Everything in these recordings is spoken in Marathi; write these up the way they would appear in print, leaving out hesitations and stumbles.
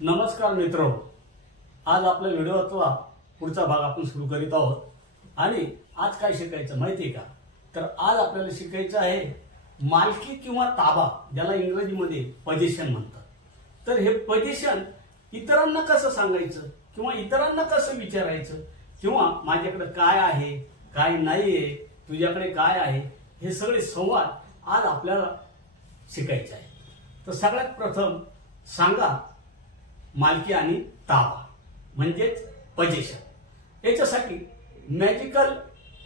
नमस्कार मित्रो, आज आपल्या व्हिडिओचा पुढचा भाग आपण सुरू करीत आहोत आणि आज काय शिकायचं माहिती का? तर आज आपल्याला शिकायचं आहे मालकी किंवा ताबा, ज्याला इंग्रजीमध्ये पोझिशन म्हणतात. तर हे पोझिशन इतरांना कसं सांगायचं किंवा इतरांना कसं विचारायचं किंवा माझ्याकडे काय आहे, काय नाहीये, तुझ्याकडे काय आहे, हे सगळे संवाद आज आपल्याला शिकायचे आहे. तर सगळ्यात प्रथम सांगा मालकी आणि ताबा म्हणजेच पोझिशन. याच्यासाठी मॅजिकल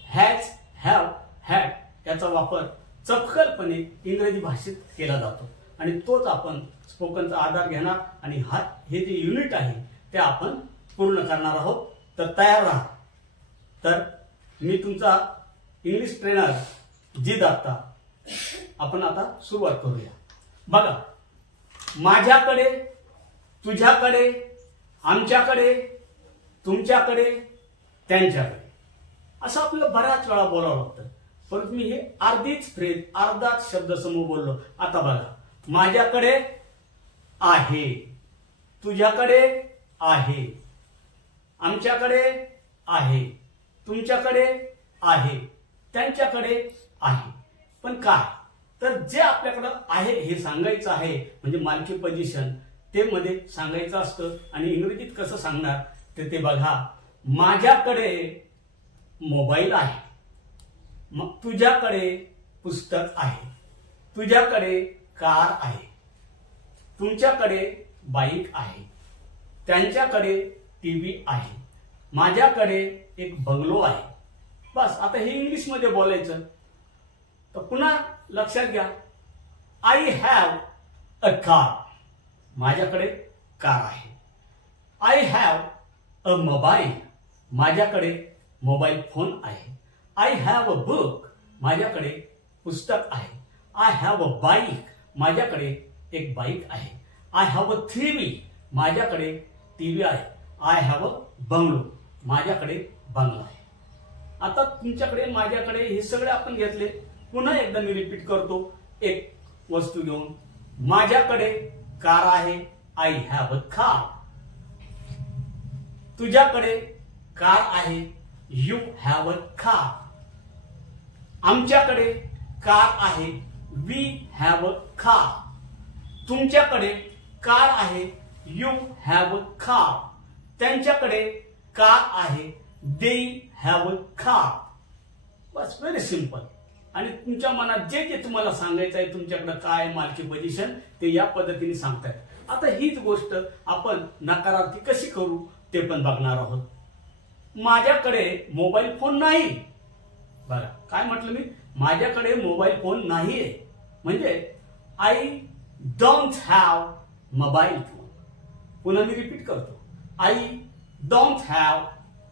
हॅज, हॅव, हॅड याचा वापर चपखलपणे इंग्रजी भाषेत केला जातो आणि तोच आपण स्पोकनचा आधार घेणार आणि हे जे युनिट आहे ते आपण पूर्ण करणार आहोत. तर तयार राहा. तर मी तुमचा इंग्लिश ट्रेनर जी दत्ता. आपण आता सुरुवात करूया. बघा, माझ्याकडे, तुझ्याकडे, आमच्याकडे, तुमच्याकडे, त्यांच्याकडे असं आपल्याला बऱ्याच वेळा बोलावं लागतं. परंतु मी हे अर्धीच फ्रेज, अर्धाच शब्द समूह बोललो. आता बघा, माझ्याकडे आहे, तुझ्याकडे आहे, आमच्याकडे आहे, तुमच्याकडे आहे, त्यांच्याकडे आहे. पण काय, तर जे आपल्याकडे आहे हे सांगायचं आहे म्हणजे मालकी पोझिशन ते मध्ये सांगायचं असतं. आणि इंग्रजीत कसं सांगणार ते बघा. माझ्याकडे मोबाईल आहे, मग तुझ्याकडे पुस्तक आहे, तुझ्याकडे कार आहे, तुमच्याकडे बाईक आहे, त्यांच्याकडे टीव्ही आहे, माझ्याकडे एक बंगलो आहे. बस, आता हे इंग्लिश मध्ये बोलायचं. तर पुन्हा लक्षात घ्या, आय हॅव अ कार, माझ्याकडे कार आहे. आय हॅव अ मोबाईल, माझ्याकडे मोबाईल फोन आहे. आय हॅव अ बुक, माझ्याकडे पुस्तक आहे. आय हॅव अ बाईक, माझ्याकडे एक बाईक आहे. आय हॅव अ टीव्ही, माझ्याकडे टीव्ही आहे. आय हॅव अ बंगलो, माझ्याकडे बंगला आहे. आता तुमच्याकडे, माझ्याकडे हे सगळे आपण घेतले. पुन्हा एकदा मी रिपीट करतो एक वस्तू घेऊन. माझ्याकडे कार आहे, आय हॅव अ कार. तुझ्याकडे कार आहे, यू हॅव अ कार. आमच्याकडे कार आहे, वी हॅव अ कार. तुमच्याकडे कार आहे, यू हॅव अ कार. त्यांच्याकडे कार आहे, they have a car. Bus, very simple. आणि तुमच्या मनात जे जे तुम्हाला सांगायचं आहे, तुमच्याकडे काय मालकी पोझिशन, ते या पद्धतीने सांगतायत. आता हीच गोष्ट आपण नकारार्थी कशी करू ते पण बघणार आहोत. माझ्याकडे मोबाईल फोन नाही. बघा, काय म्हटलं मी? माझ्याकडे मोबाईल फोन नाहीये. म्हणजे I don't have mobile phone. पुन्हा मी रिपीट करतो, I don't have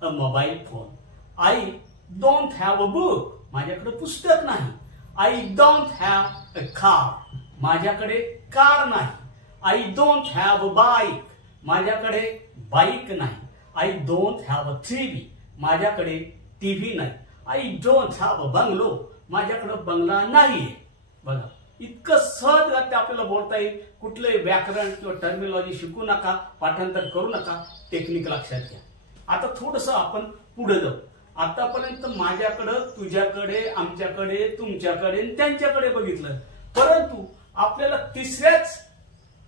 a mobile phone. I don't have a book, माझ्याकडे पुस्तक नाही. I don't have a car, माझ्याकडे कार नाही. I don't have a bike, माझ्याकडे बाईक नाही. I don't have a TV, माझ्याकडे टीव्ही नाही. I don't have a bungalow, माझ्याकडे बंगला नाहीये. बघा, इतकं सहज आपल्याला बोलता येईल. कुठले व्याकरण किंवा टर्मिनॉलॉजी शिकू नका, पाठांतर करू नका, टेक्निक लक्षात घ्या. आता थोडस आपण पुढे जाऊ. आतापर्यंत माझ्याकडे, तुझ्याकडे, आमच्याकडे, तुमच्याकडे, त्यांच्याकडे बघितलं. परंतु आपल्याला तिसऱ्याच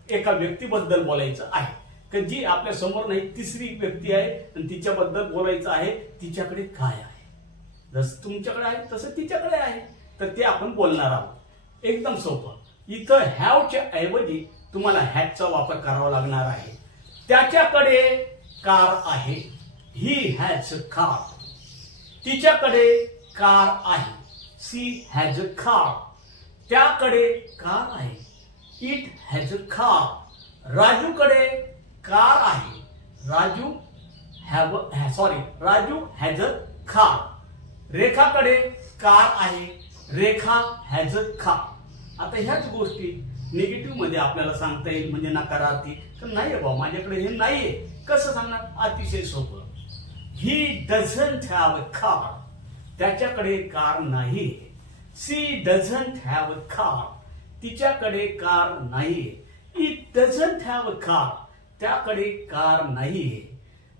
एका व्यक्तीबद्दल बोलायचं आहे की जी आपल्या समोर नाही, तिसरी व्यक्ती आहे आणि तिच्याबद्दल बोलायचं आहे. तिच्याकडे काय आहे, जसं तुमच्याकडे आहे तसं तिच्याकडे आहे. तर ते आपण बोलणार आहोत. एकदम सोपं. इथं हॅवच्या ऐवजी तुम्हाला हॅडचा वापर करावा लागणार आहे. त्याच्याकडे कार आहे, ही हॅज अ कार. तिच्याकडे कार आहे, सी हॅज अ कार. त्याकडे कार आहे, इट हॅज अ कार. राजूकडे कार आहे, राजू हॅज अ कार. रेखाकडे कार आहे, रेखा हॅज अ कार. आता ह्याच गोष्टी निगेटिव्ह मध्ये आपल्याला सांगता येईल, म्हणजे नकारार्थी. तर नाही बाबा, माझ्याकडे हे नाहीये. कसं सांगणार? अतिशय सोपं. He doesn't have a car. त्याच्याकडे कार नाही. She doesn't have a car. तिच्याकडे कार नाहीये. It doesn't have a car. त्याकडे कार नाहीये.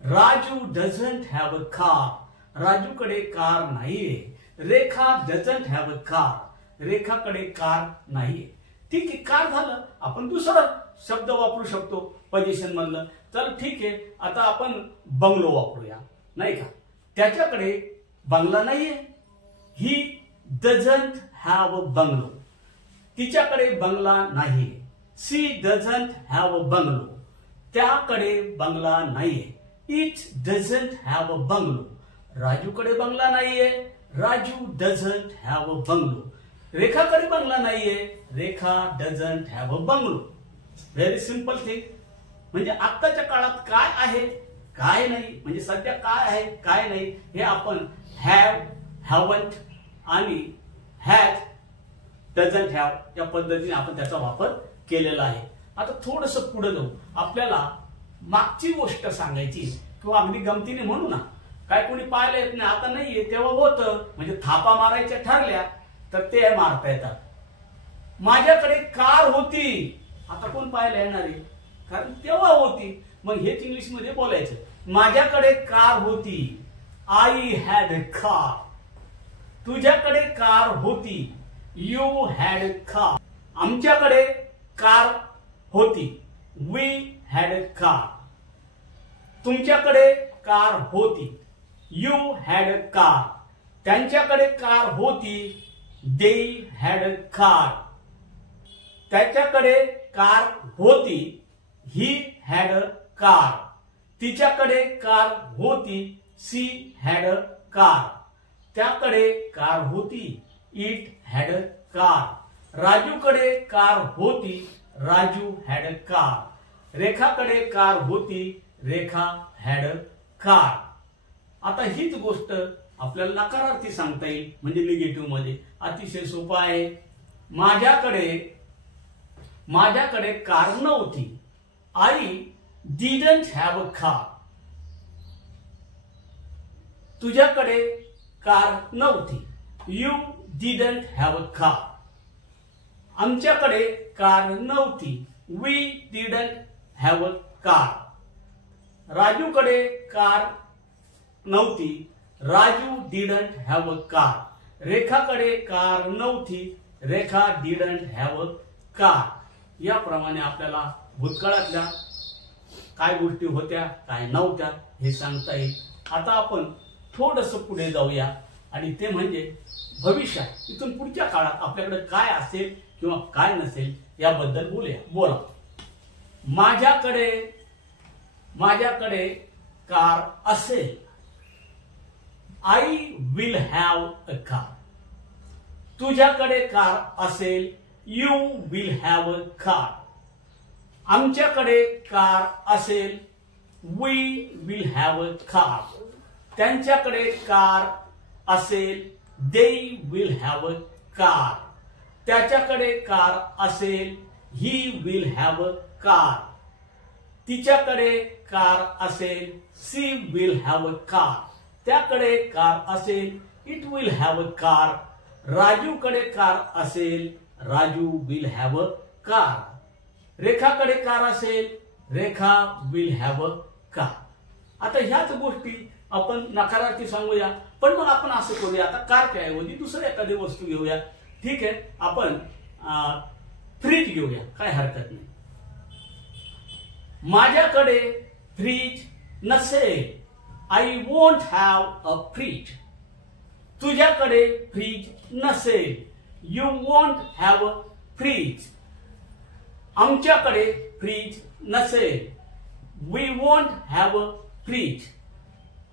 Raju doesn't have a car. राजूकडे कार नाहीये. Rekha doesn't have a car. रेखाकडे कार नाहीये. ठीक आहे, कार झालं. आपण दुसरा शब्द वापरू शकतो पोझिशन मधलं. तर ठीक आहे, आता आपण बंगलो वापरूया, नाही का. त्याच्याकडे बंगला नाहीये. He doesn't have a bungalow. तिच्याकडे बंगला नाहीये. She doesn't have a bungalow. त्याकडे बंगला नाहीये. It doesn't have a bungalow. राजूकडे बंगला नाहीये. Raju doesn't have a bungalow. रेखाकडे बंगला नाहीये. Rekha doesn't have a bungalow. Very simple thing. म्हणजे आत्ताच्या काळात काय आहे, काय नाही, म्हणजे सध्या काय आहे, काय नाही, हे आपण हॅव, हॅवंट आणि हॅज, डझंट हॅव या पद्धतीने आपण त्याचा वापर केलेला आहे. आता थोडस पुढे जाऊ. आपल्याला मागची गोष्ट सांगायची किंवा अगदी गमतीने म्हणू ना, काय कोणी पाहायला येत नाही, आता नाहीये, तेव्हा होतं. म्हणजे थापा मारायच्या ठरल्या तर ते मारता येतात. माझ्याकडे कार होती. आता कोण पाहायला येणार आहे, कारण तेव्हा होती. मग हेच इंग्लिश मध्ये बोलायचं. माझ्याकडे कार होती. I had a car. तुझ्याकडे कार होती. You had a car. आमच्याकडे कार होती. We had a car. तुमच्याकडे कार होती. You had a car. त्यांच्याकडे कार होती. They had a car. त्याच्याकडे कार होती. He had a car. तिच्याकडे कार होती. She had a car. त्याकडे कार होती. It had a car. राजूकडे कार होती. Raju had a car. रेखाकडे कार होती. Rekha had a car. आता हीच गोष्ट आपल्याला नकारार्थी सांगता येईल, म्हणजे निगेटिव्ह मध्ये. अतिशय सोपं आहे. माझ्याकडे कार नव्हती. I didn't have a car. तुझ्याकडे कार नव्हती. You didn't have a car. आमच्याकडे कार नव्हती. We didn't have a car. राजूकडे कार नव्हती. Raju didn't have a car. रेखाकडे कार नव्हती. Rekha didn't have a car. याप्रमाणे आपल्याला भूतकाळातल्या काय गोष्टी होत्या, काय नव्हत्या हे सांगता येईल. आता आपण थोडस पुढे जाऊया आणि ते म्हणजे भविष्यात, इथून पुढच्या काळात आपल्याकडे काय असेल किंवा काय नसेल याबद्दल बोला. माझ्याकडे कार असेल. I will have a car. तुझ्याकडे कार असेल. You will have a car. आमच्याकडे कार असेल. We will have a car. त्यांच्याकडे कार असेल. They will have a car. त्याच्याकडे कार असेल. He will have a car. तिच्याकडे कार असेल. She will have a car. त्याकडे कार असेल. It will have a car. राजूकडे कार असेल. Raju will have a car. रेखाकडे कार असेल. Rekha will have a car. आता ह्याच गोष्टी आपण नकारार्थी सांगूया, पण मग आपण असं करूया, आता कारच्या ऐवजी दुसरं एखादी वस्तू घेऊया. ठीक आहे, आपण फ्रीज घेऊया, काय हरकत नाही. माझ्याकडे फ्रीज नसेल. I won't have a fridge. तुझ्याकडे फ्रीज नसेल. You won't have a fridge. आमच्याकडे फ्रीज नसेल. We won't have a fridge.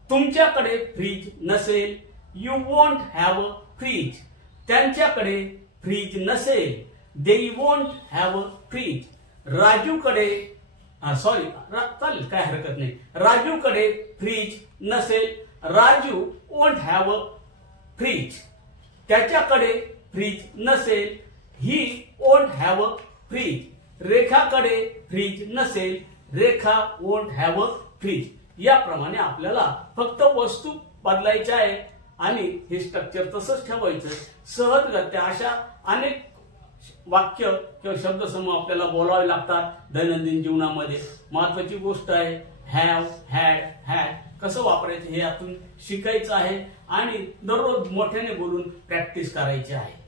तुमच्याकडे फ्रीज नसेल. You won't have a fridge. त्यांच्याकडे फ्रीज नसेल. They won't have a fridge. राजूकडे चालेल, काय हरकत नाही. राजूकडे फ्रीज नसेल. Raju won't have a fridge. त्याच्याकडे फ्रीज नसेल. He won't have a fridge. रेखाकडे फ्रीज नसेल. Rekha won't have a fridge. याप्रमाणे आपल्याला फक्त वस्तू बदलायच्या आहे आणि हे स्ट्रक्चर तसंच ठेवायचं. सहजगत्या अशा अनेक वाक्य किंवा शब्दसमूह आपल्याला बोलावे लागतात दैनंदिन जीवनामध्ये. महत्वाची गोष्ट आहे हॅव, हॅड, हॅड कसं वापरायचं हे यातून शिकायचं आहे आणि दररोज मोठ्याने बोलून प्रॅक्टिस करायची आहे.